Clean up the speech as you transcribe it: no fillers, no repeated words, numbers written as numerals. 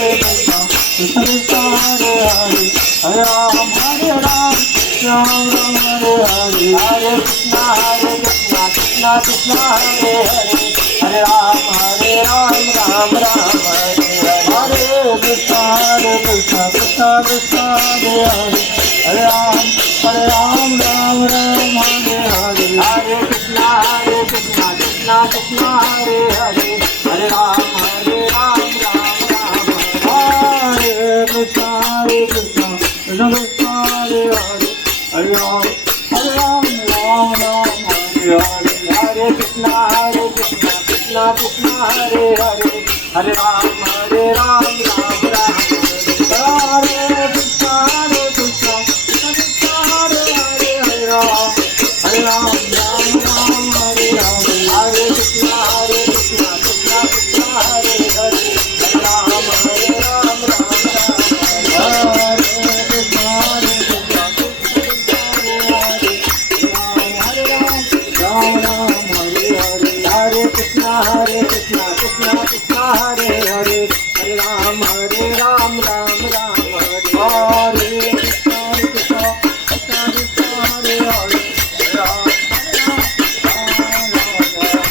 Krishna Krishna Hare Hare, Hare Ram Hare Ram, Ram Ram Hare Hare, Hare Krishna Krishna Krishna Hare Hare, Hare Ram Hare Ram, Ram Ram Hare Hare, Hare Krishna Krishna Krishna Hare Hare, Hare Ram Ram Ram Hare Hare, Hare Krishna Krishna Krishna Hare Hare, Hare Ram Ram Ram Hare Krishna Krishna Krishna Hare Hare, Hare Ram Ram Ram Hare Hare, Hare Krishna Krishna Krishna Hare Hare, Hare Ram Ram Ram Hare Krishna Krishna Krishna Hare Hare, Hare Ram Ram Ram Hare Hare, Hare Krishna Krishna Krishna Hare Hare, Hare Ram Ram Hare Krishna Krishna Hare Hare, Hare Ram Ram